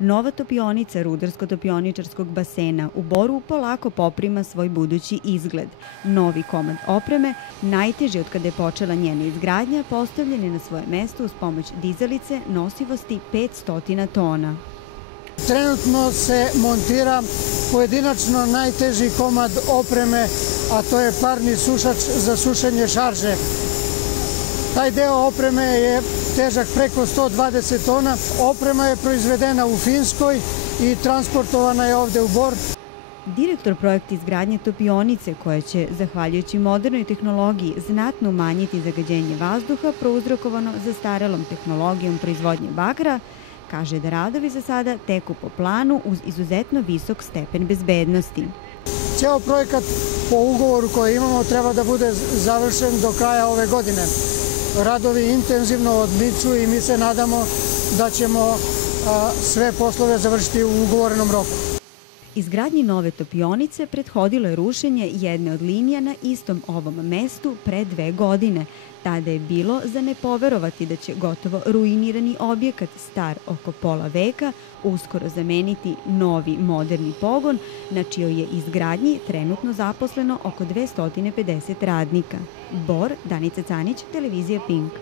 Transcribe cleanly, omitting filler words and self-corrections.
Nova topionica rudarsko-topioničarskog basena u Boru polako poprima svoj budući izgled. Novi komad opreme, najteži od kada je počela njena izgradnja, postavljen je na svoje mesto uz pomoć dizalice nosivosti 500 tona. Trenutno se montira pojedinačno najteži komad opreme, a to je parni sušač za sušenje šarže. Taj deo opreme je težak preko 120 tona. Oprema je proizvedena u Finskoj i transportovana je ovde u Bor. Direktor projekta izgradnje topionice, koja će, zahvaljujući modernoj tehnologiji, znatno umanjiti zagađenje vazduha prouzrokovano zastarelom tehnologijom proizvodnje bakra, kaže da radovi za sada teku po planu uz izuzetno visok stepen bezbednosti. Ceo projekat po ugovoru koji imamo treba da bude završen do kraja ove godine. Radovi intenzivno odmiču i mi se nadamo da ćemo sve poslove završiti u ugovorenom roku. Izgradnji nove topionice prethodilo je rušenje jedne od linija na istom ovom mestu pre 2 godine. Tada je bilo za ne poverovati da će gotovo ruinirani objekat star oko pola veka uskoro zameniti novi moderni pogon na čijoj je izgradnji trenutno zaposleno oko 250 radnika. Bor, Danica Canić, televizija Pink.